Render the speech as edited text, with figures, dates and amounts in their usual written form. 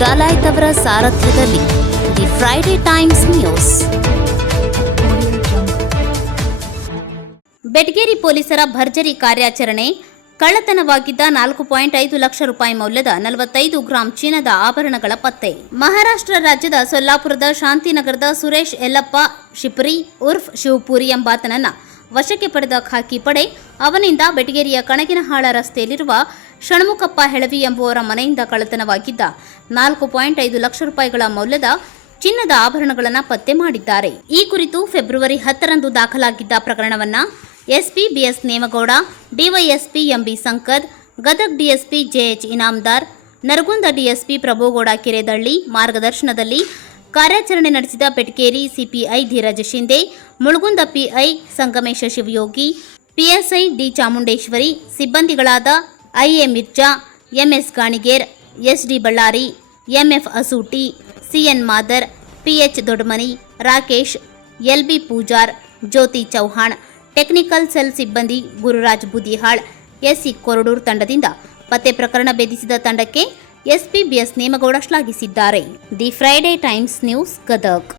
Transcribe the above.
ಡಾಲಾಯ್ತ್ ಅವರ ಸಾರಥ್ಯದಲ್ಲಿ the Friday Times news. Betageri ಪೊಲೀಸರ ಭರ್ಜರಿ ಕಾರ್ಯಾಚರಣೆ. ಕಳ್ಳತನವಾಗಿದ್ದ 4.5 ಲಕ್ಷ ರೂಪಾಯಿ ಮೌಲ್ಯದ 45 ಗ್ರಾಂ ಚಿನ್ನದ ಆಭರಣಗಳ ಪತ್ತೆ. ಮಹಾರಾಷ್ಟ್ರ ರಾಜ್ಯದ ಸೊಲ್ಲಾಪುರದ ಶಾಂತಿನಗರದ ಸುರೇಶ್ ಯಲ್ಲಪ್ಪ ಶಿಪ್ರಿ ಉರ್ಫ್ ಶಿವಪುರಿ ಎಂಬಾತನನ್ನ ವಶಕ್ಕೆ ಪಡೆದ ಖಾಕಿ ಪಡೆ ಅವನಿಂದ ಬೆಟಗೇರಿಯ ಕಣಗಿನಹಾಳ ರಸ್ತೆಯಲ್ಲಿರುವ ಷಣ್ಮುಖಪ್ಪ ಹೆಳವಿ ಎಂಬುವರ ಮನೆಯಿಂದ ಕಳ್ಳತನವಾಗಿದ್ದ 4.5 ಲಕ್ಷ ರೂಪಾಯಿಗಳ ಮೌಲ್ಯದ ಚಿನ್ನದ ಆಭರಣಗಳನ್ನು ಪತ್ತೆ ಮಾಡಿದ್ದಾರೆ. ಈ ಕುರಿತು ಫೆಬ್ರವರಿ 10ರಂದು ದಾಖಲಾಗಿದ್ದ ಪ್ರಕರಣವನ್ನು SP BS Nemagowda, DYSP MB Sankad, Gadag DSP JH Inamdar, Naragund DSP Prabhugowda Keredalli ಮಾರ್ಗದರ್ಶನದಲ್ಲಿ ಕಾರ್ಯಾಚರಣೆ ನಡೆಸಿದ Betageri CPI Dheeraj Shinde, Mulgund PI Sangamesha Shivayogi, PSI D Chamundeshwari, ಸಿಬ್ಬಂದಿಗಳಾದ IA Mirza, MS Ganiger, SD Ballari, MF Asuti, CN Madar, PH Doddamani, Rakesh, LB Pujar, Jyoti Chauhan, technical cell ಸಿಬ್ಬಂದಿ ಗುರುರಾಜ್ ಬುದಿಹಾಳ್, ಎಸ್ಸಿ ಕೊರಡೂರ್ ತಂಡದಿಂದ ಪತ್ತೆ ಪ್ರಕರಣ ಭೇದಿಸಿದ ತಂಡಕ್ಕೆ ಎಸ್ಪಿ ಬಿಎಸ್ ನೇಮಗೌಡ ಶ್ಲಾಘಿಸಿದ್ದಾರೆ. The Friday Times news, Gadag.